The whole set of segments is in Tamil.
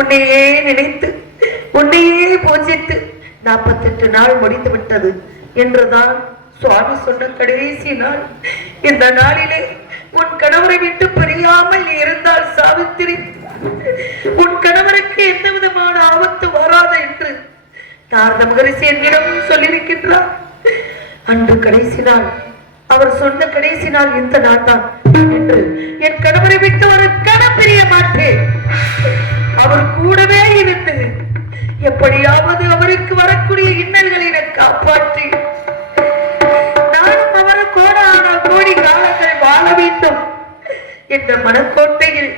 உன்னையே நினைத்து உன்னையே பூஜித்து 48 நாள் முடிந்து விட்டது என்றுதான் சுவாமி சொன்ன கடைசி நாள். இந்த நாளிலே உன் கணவரை விட்டு பிரியாமல் இருந்தால் சாவித்திரி, உன் கணவருக்கு எந்த விதமான ஆபத்து வராது என்று நாரத மகரிஷி என்னிடம் சொல்லியிருக்கின்றார். அன்று கடைசி நாள், அவர் சொன்ன கடைசி நாள் இந்த நாள் தான் என்று என் கணவரை விட்டு ஒரு கணம் பிரிய மாட்டேன். அவர் கூடவே இருந்து எப்படியாவது அவருக்கு வரக்கூடிய இன்னல்களை காப்பாற்றி நானும் அவர் கோடான கோடி காலங்கள் வாழ வேண்டும் என்ற மனக்கோட்டையில்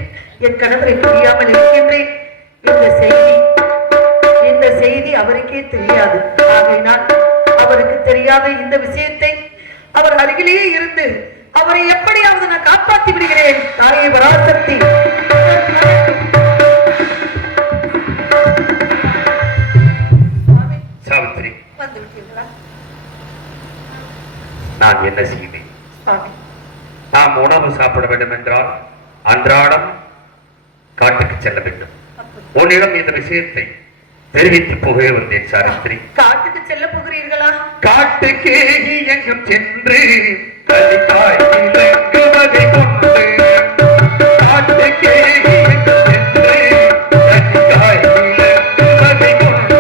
என் கணவரை புரியாமல் இருக்கின்றேன். இந்த செய்தி அவருக்கே தெரியாது. ஆகையினால் அவருக்கு தெரியாத இந்த விஷயத்தை அவர் அருகிலேயே இருந்து அவரை எப்படியாவது நான் காப்பாற்றி விடுகிறேன். தாயே பராசக்தி. சாவித்திரி, வந்து விட்டீர்களா? நான் என்ன செய்வேன்? நாம் உணவு சாப்பிட வேண்டும் என்றால் அன்றாடம் காட்டுக்கு செல்ல வேண்டும். உன்னிடம் இந்த விஷயத்தை தெரிவித்து போகவே வந்தேன். சாவித்திரி, காட்டுக்கு செல்ல போகிறீர்களா? காட்டுக்கு எங்கும் சென்று கலிக்காய் இலங்குவதை கொண்டு காட்டுக்கு எங்கும் சென்று கலிக்காய் இலங்குவதை கொண்டு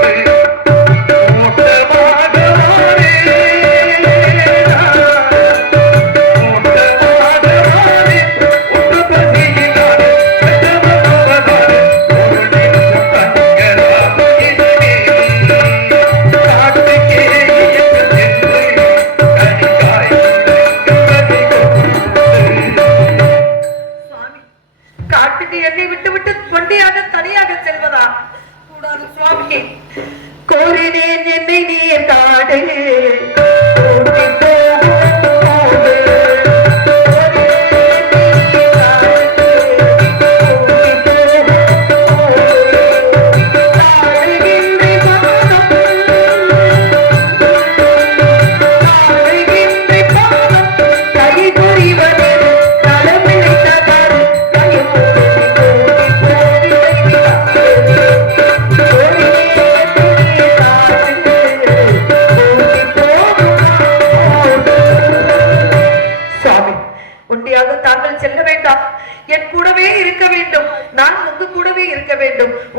என்னை விட்டு விட்டு தொண்டியாக தனியாக செல்வதா? கூடாது சுவாமி. கோரினேன் என்னை நீர் காடு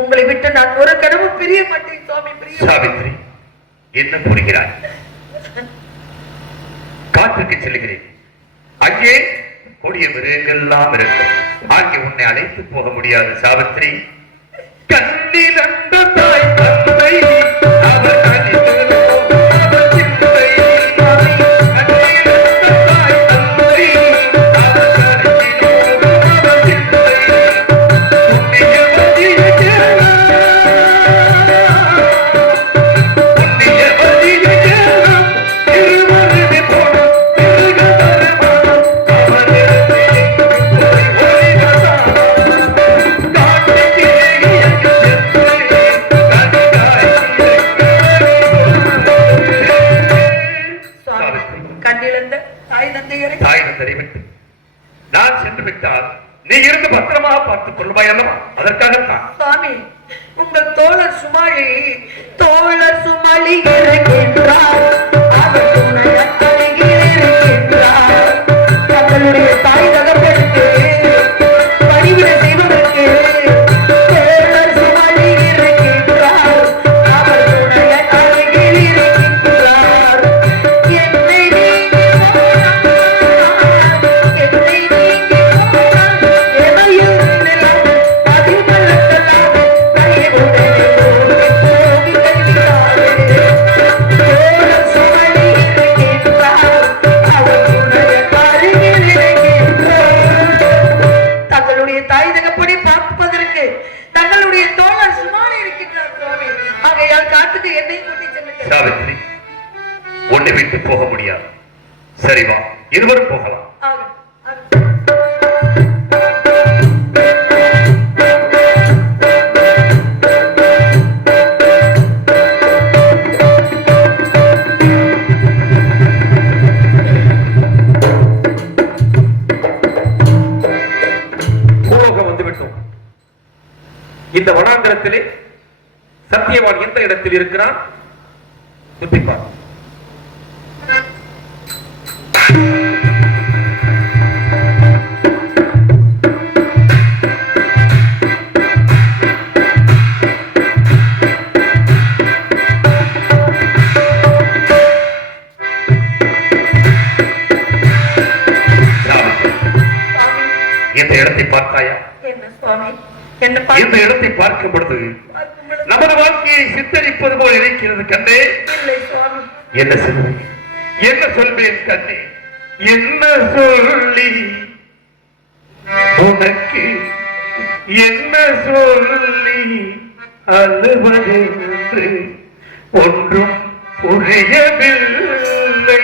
உங்களை விட்டு நான் ஒரு கனவு பிரிய மாட்டேன் சுவாமி. சாவித்திரி, என்ன கூறுகிறாய்? காற்றுக்கு செல்கிறேன். அங்கே கொடிய மிருகங்கள் எல்லாம் இருக்கும். அங்கே உன்னை அழைத்து போக முடியாது சாவித்திரி. கண்ணில் அந்த தாய் தந்தை அவர் நான் சென்று விட்டால் நீ இருந்து பத்திரமாக பார்த்துக் கொள்வாய் அல்லவா? அதற்காகத்தான். சுவாமி, உங்கள் தோழர் சுமாளி இருக்கின்றார். தங்களுடைய தாய் தகப்பனுக்கு பணிவிட செய்வதற்கு தோழர் சுமாளி இருக்கின்றார். அவர் துணைய அருகில் இருக்கின்றார். சாவித்திரி, உன்னை விட்டு போக முடியாது. சரி வா, இருவரும் போகலாம். இந்த வனாந்திரத்திலே சத்தியவான் எந்த இடத்தில் இருக்கிறான்? சுத்திப்பார். இந்த இடத்தை பார்த்தாயா? என்ன சுவாமி, என்ன இந்த இடத்தை பார்க்கும் பொழுது நமது வாழ்க்கையை சித்தரிப்பது போல் இருக்கிறது கண்ணே. இல்லை சுவாமி. என்ன சொல்வேன், என்ன சொல்வேன் கண்ணே, என்ன சொல்லி உனக்கு என்ன சொல்லி அழுவதென்று ஒன்றும் புரியவில்லை.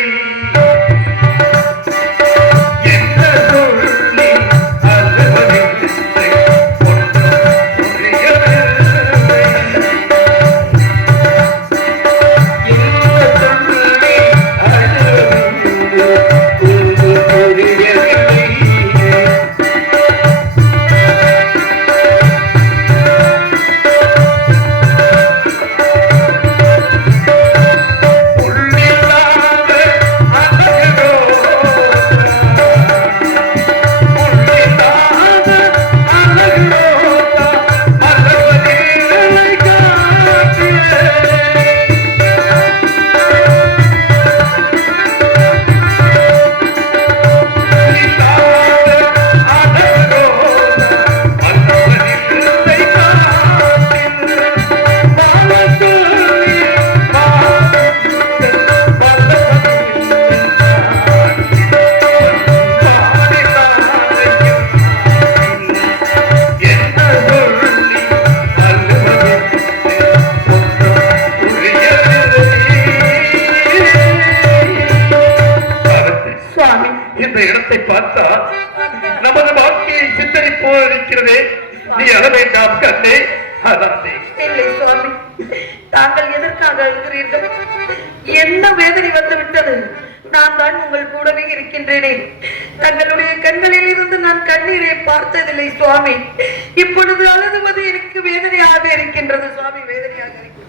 இந்த இடத்தை பார்த்தால் நமது வாழ்க்கையை சித்தரிப்போ இருக்கிறதே. நீ அழ வேண்டாம் கண்ணே. இல்லை சுவாமி, தாங்கள் எதற்காக அழுகிறீர்கள்? என்ன வேதனை வந்து விட்டது? நான் தான் உங்கள் கூடவே இருக்கின்றேனே. தங்களுடைய கண்களில் இருந்து நான் கண்ணீரை பார்த்ததில்லை சுவாமி. இப்பொழுது அழுதுவது எனக்கு வேதனையாக இருக்கின்றது சுவாமி, வேதனையாக இருக்கிறது.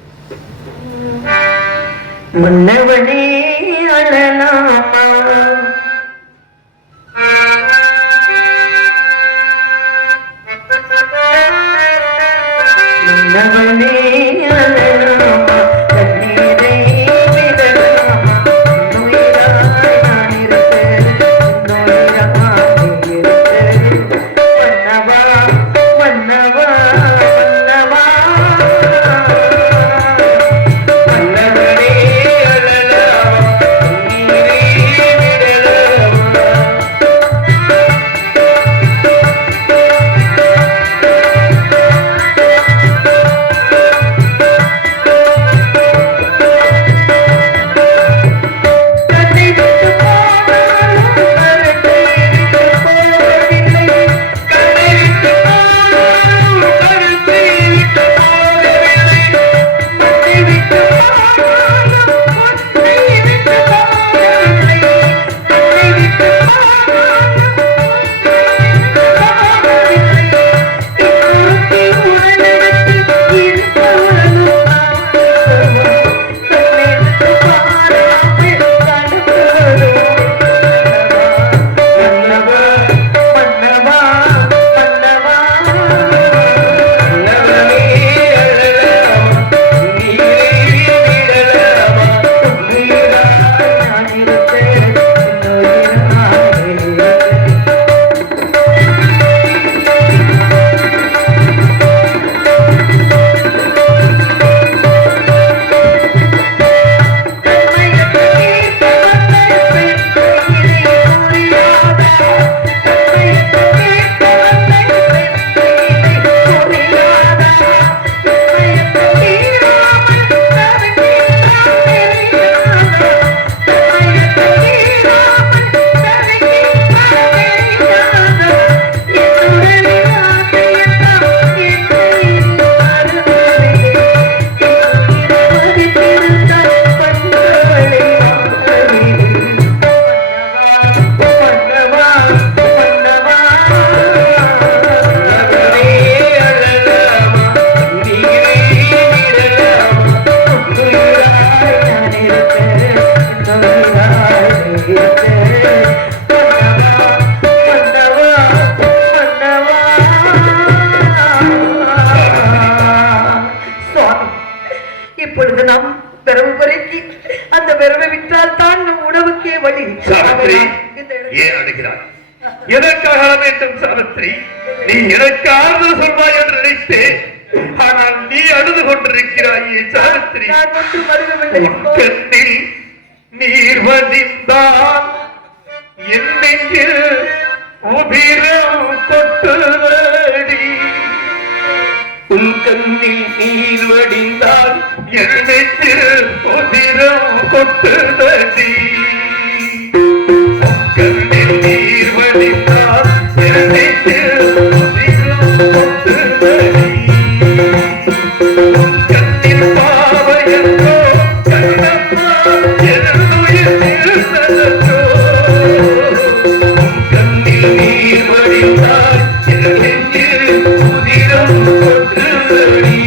மன்னவனே அழலாமா, மன்னவனே அழலாமா, கண்ணீரை விடலாமா, உன்னுயிராய் நான் இருக்க, உன்னுயிராய் நீ இருக்க, மன்னவா மன்னவா மன்னவா, மன்னவனே அழலாமா, கண்ணீரை விடலாமா. எனக்காக சொல்வாய் என்று நினைத்தேன். ஆனால் நீ அழுது கொண்டிருக்கிறாயே சாவித்திரி. நான் ஒன்றும் அழுகவில்லை. கண்ணில் நீர் வதிந்தால் என் நெஞ்சில் உதிரம் கொட்டுவடி. உன் கண்ணில் நீர் வடிந்தால் என் நெஞ்சில் உதிரம் கொட்டுவடி. கண்ணில் நீர் வடிந்தால் என் நெஞ்சில் உதிரம் கொட்டுவடி. கண்ணில் பாவையன்றோ கண்ணம்மா என்னுயிர் நின்றதோ. கண்ணில் நீர் வடிந்தால் என் நெஞ்சில் உதிரம் கொட்டுவடி.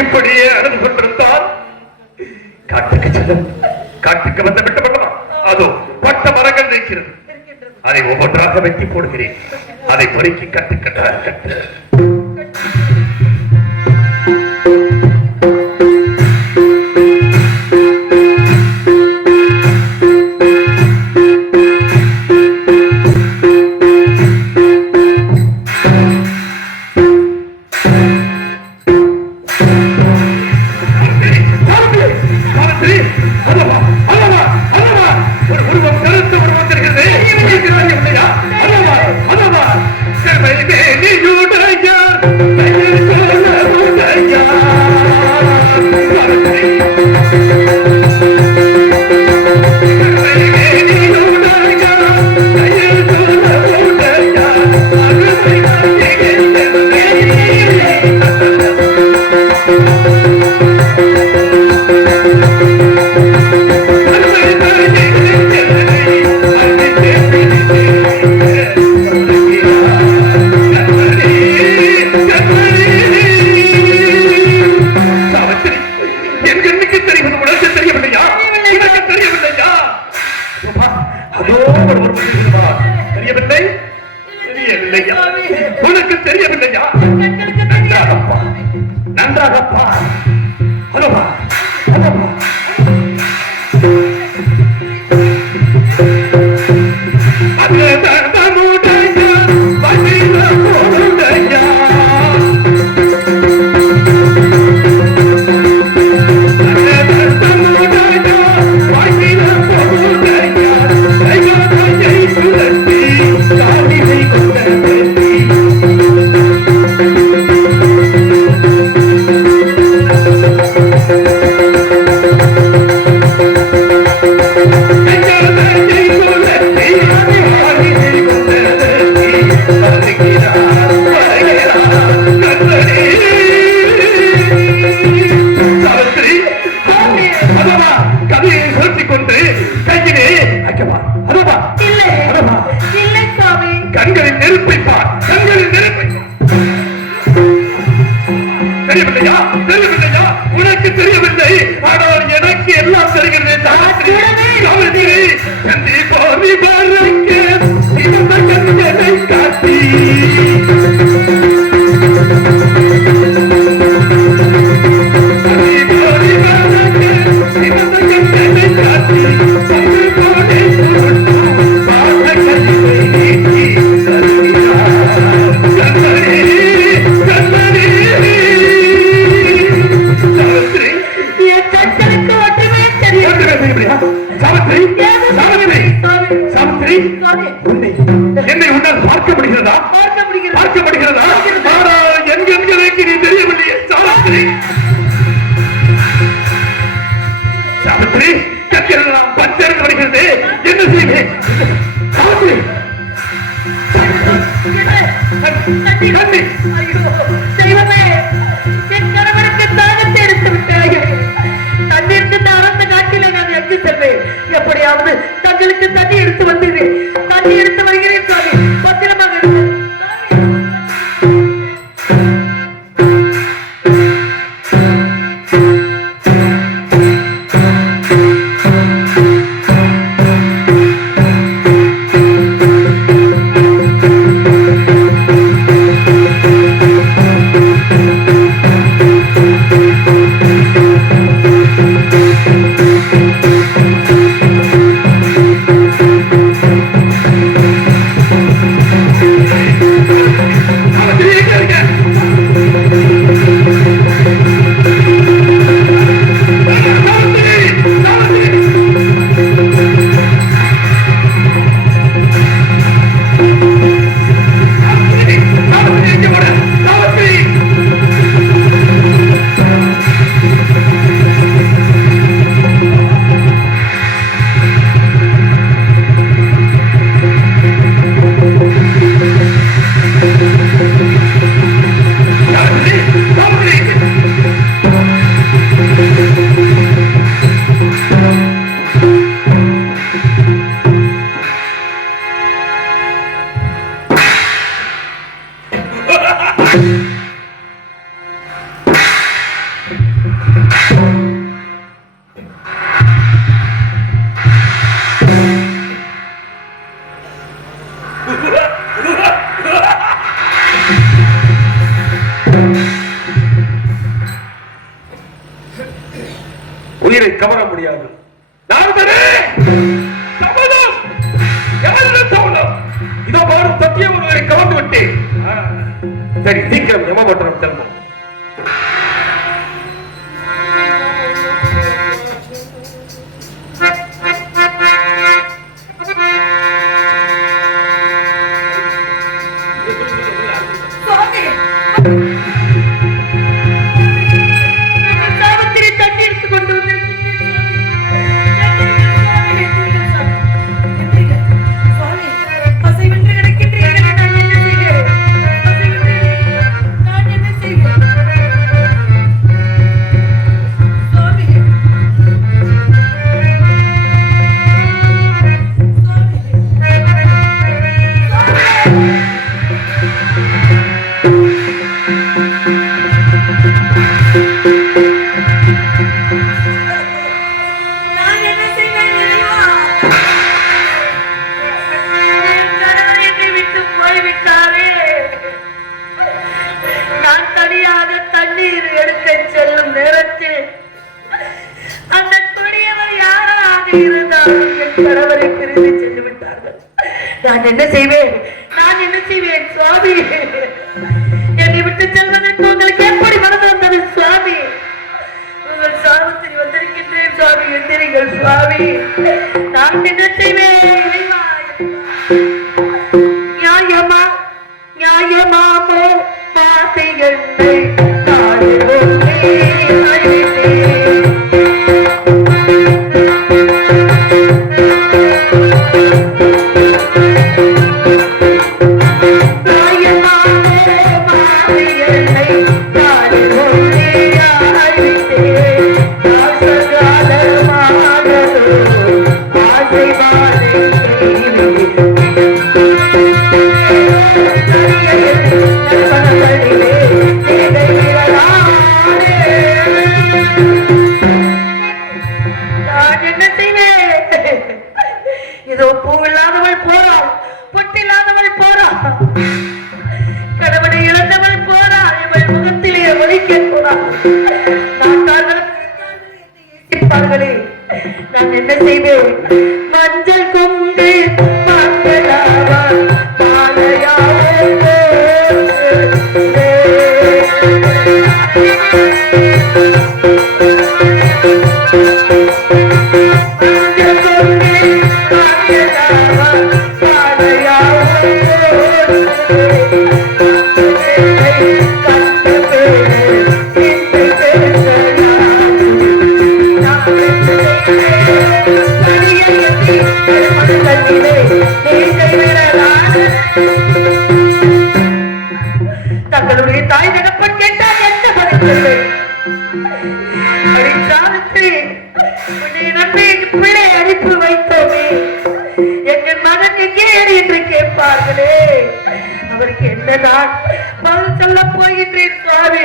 இப்படியே அழுது கொண்டிருந்தால் காட்டுக்கு செல்லும். காட்டுக்கு வந்து விட்டு பண்ணலாம். அதோ பட்ட மரங்கள் இருக்கிறது. அதை ஒவ்வொன்றாக வெட்டி போடுகிறேன். அதை பொறுக்கி கட்டுக்கட்டாக கட்டு. Hey, உனக்கு தெரியவில்லையா? நன்றாகப்பா அதுவா அதுவா கண்களின் நெருப்பைப்பார் கண்களின் நெருப்பைப்பார் தெரியவில்லையா தெரியவில்லையா உனக்கு தெரியவில்லை ஆனால் எனக்கு எல்லாம் தெரிகிறது சாவித்திரி சாவித்திரி கண்டி போரி பாருங்க சிவந்த கண்களை காட்டி என்னை உன்னால் பார்க்க முடிகிறதா பார்க்க முடிகிறதா ஆனால் எங்களுக்கு நீ தெரியவில்லையே சாவித்திரி சாவித்திரி கத்திரெல்லாம் பஞ்சர் வருகிறது என்ன செய்வேன் சாவித்திரி தெய்வமே என் கணவனுக்கு தாகத்தை எடுத்து விட்டார்கள் தண்ணீருக்கு ஆரம்ப நாட்டிலே நான் எங்கு செல்வேன் எப்படியாவது தங்களுக்கு தண்ணி எடுத்து வந்தது தண்ணி எடுத்து வருகிறேன் சாமி பத்திரமாக உயிரை கவர முடியாது. இதோ பாரு சத்தியம் ஒருவரை கவர்ந்து விட்டேன். சரி சீக்கிரம் யமபட்டணம் செல்வோம். கணவரை பிரிந்து சென்று விட்டார்கள். நான் என்ன செய்வேன்? நான் என்ன செய்வேன் சுவாமி? என்னை விட்டு செல்வதற்கு உங்களுக்கு எப்படி மனது வந்தது சுவாமி? உங்கள் சாபத்தில் வந்திருக்கின்றேன் சுவாமி, எந்திரிகள் சுவாமி. நான் என்ன செய்வேன்? இறைவா, நியாயமா நியாயமாமோ வார்த்தைகளை நாடு ஒன்றே அறிவித்தேன். இதோ பூவில்லாதவள் போறாள், பொட்டில்லாதவள் போறாள், கடவுளை இழந்தவள் போறாள், இவள் முகத்திலே ஒழிக்க போறாள். நாட்டார்களே, நான் என்ன செய்வேன்? மஞ்சள் கொண்டு மங்களாவாள் தங்களுடைய தாய் தகப்பன் கேட்டால் என்ன பதில்? பிள்ளை அனுப்பி வைத்தோமே, எங்கள் மகன் எங்கே என்று கேட்பார்களே, அவருக்கு என்ன நான் பதில் சொல்ல போகின்றேன் சுவாமி?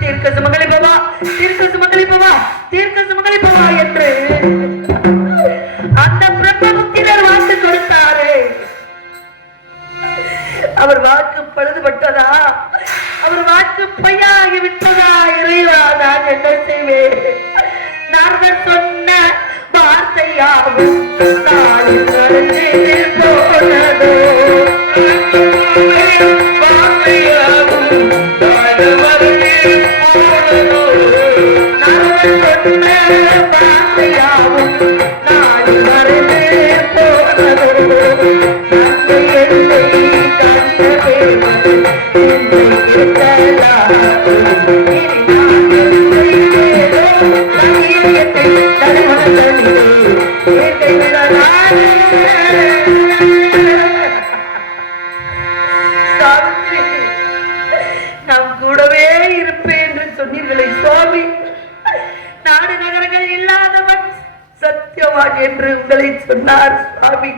தீர்க்க சுமங்கலி பவா, தீர்க்க சுமங்கலி பவா, தீர்க்க சுமங்கலி பவா என்று அந்த பிரம்மபுத்திரர் வாக்கு கொடுத்தாரே, அவர் வாக்கு பழுதுபட்டதா? அவர் வாக்கு பொய்யாகி விட்டதா? இறைவா, நான் என்ன செய்வேன்? நாங்கள் சொன்ன வார்த்தையாகும் நாளில் நடந்து போனதோ, வார்த்தையாகும் நாங்கள் சொன்ன வார்த்தையாகும் நாளில் நடந்து போனதோ, நாம் கூடவே இருப்பேன் என்று சொன்னீர்களே சுவாமி, நாடு நகரங்கள் இல்லாதவன் சத்தியவான் என்று உங்களை சொன்னார் சுவாமி.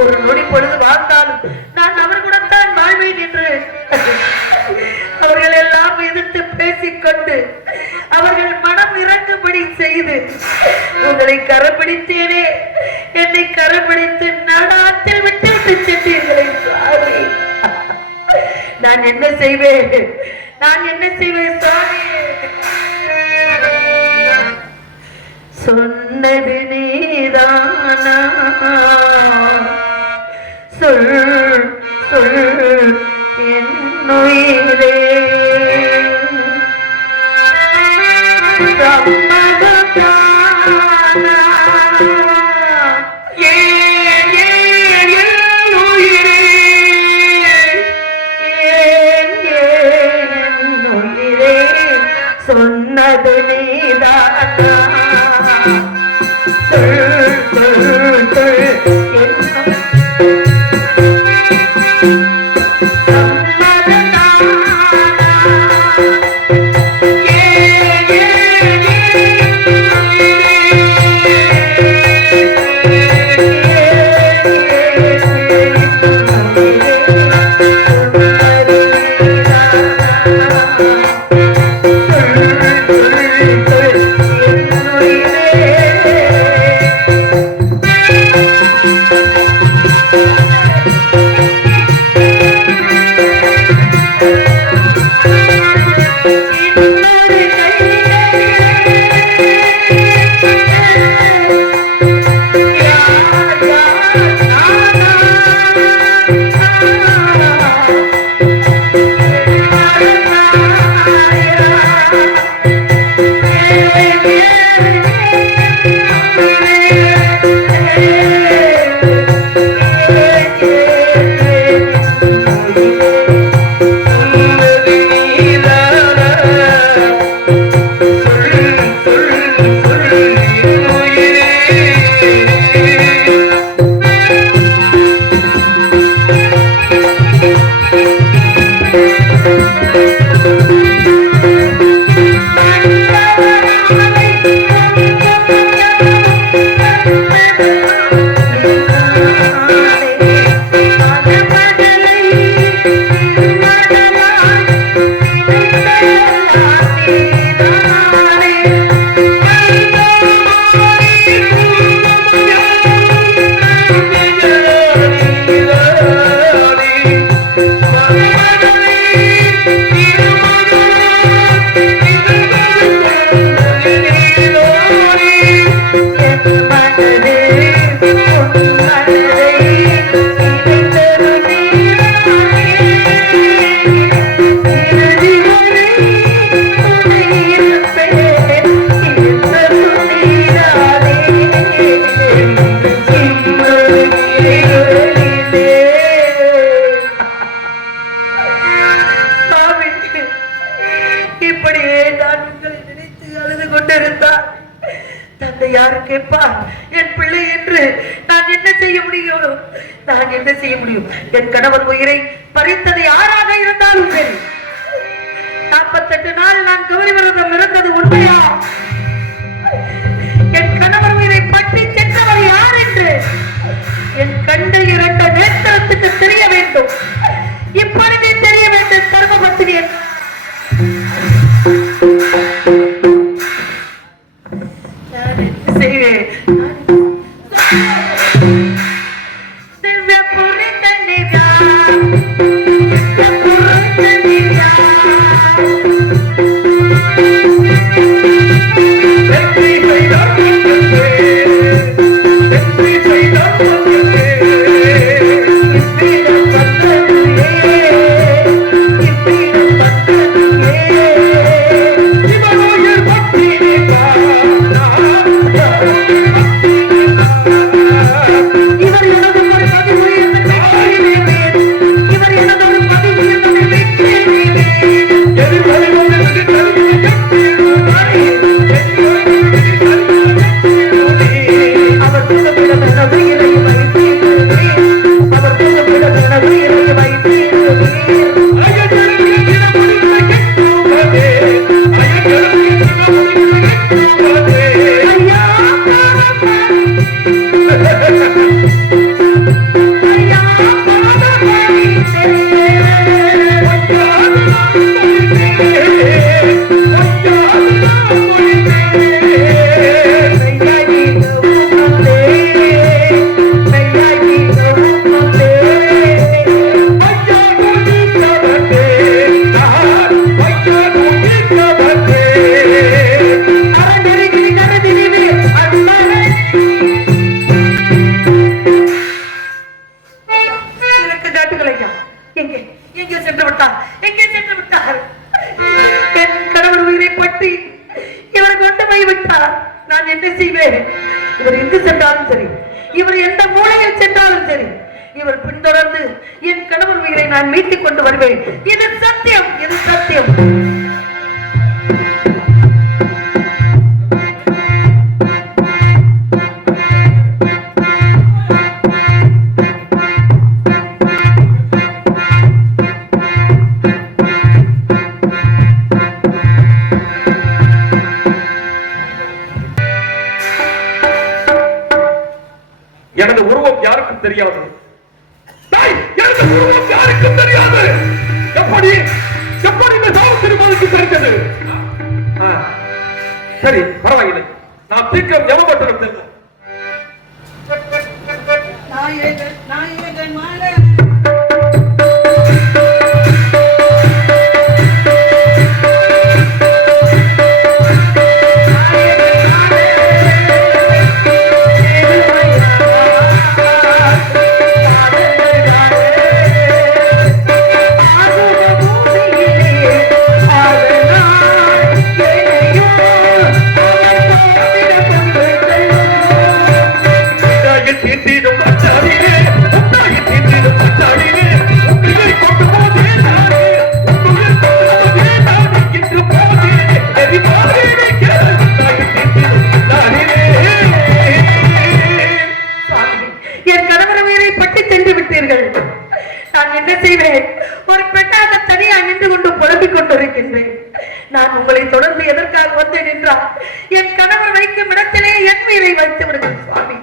ஒரு நொடி பொழுது வாழ்ந்தாலும் நான் அவர் கூட தான் வாழ்வேன் என்று அவர்கள் எல்லாம் எதிர்த்து பேசிக்கொண்டு அவர்கள் மனம் இறங்கும்படி செய்து உங்களை கரப்பிடித்தேனே, என்னை கரப்பிடித்து நடாத்தில் விட்டு விட்டு சென்றீர்களே சுவாமி. நான் என்ன செய்வேன்? நான் என்ன செய்வேன் சுவாமி? சொன்னது நீதானா? சொல் சொல் என்னுயிரே, சம்மதத்தானா? சொன்னது நீதானா? என்ன என் கணவர் உயிரை பறித்தது யாராக இருந்தாலும் சரி 48 நாள் நான் கௌரி விரதம் இருந்தது உண்மையா? என் கணவர் உயிரை பற்றி சென்றவர் யார் என்று என் கண்ட இரண்ட நேத்திரத்துக்கு தெரிய வேண்டும். இப்பொழுதே தெரிய வேண்டும். தர்மபத்தினி செய்வேன். நான் மீட்டிக் கொண்டு வருவேன். இது சத்தியம், இது சத்தியம். எனது உருவம் யாருக்கும் தெரியாது. எனது உருவம் யாருக்கும் தெரியாது. எப்படி எப்படி இந்த சாவு திருமலுக்கு தெரிந்தது? சரி, பரவாயில்லை. நான் சீக்கிரம் யமபட்டனம் செல்வோம். தீட்டிடும் செய்வேன்? ஒரு பெண்ணாக தனியா நின்று கொண்டு புலம்பிக் கொண்டிருக்கின்றேன். நான் உங்களை தொடர்ந்து எதற்காக வந்தேன் என்றால், என் கணவர் வைக்கும் இடத்திலே என் உயிரை வைத்து விடுங்கள் சுவாமி.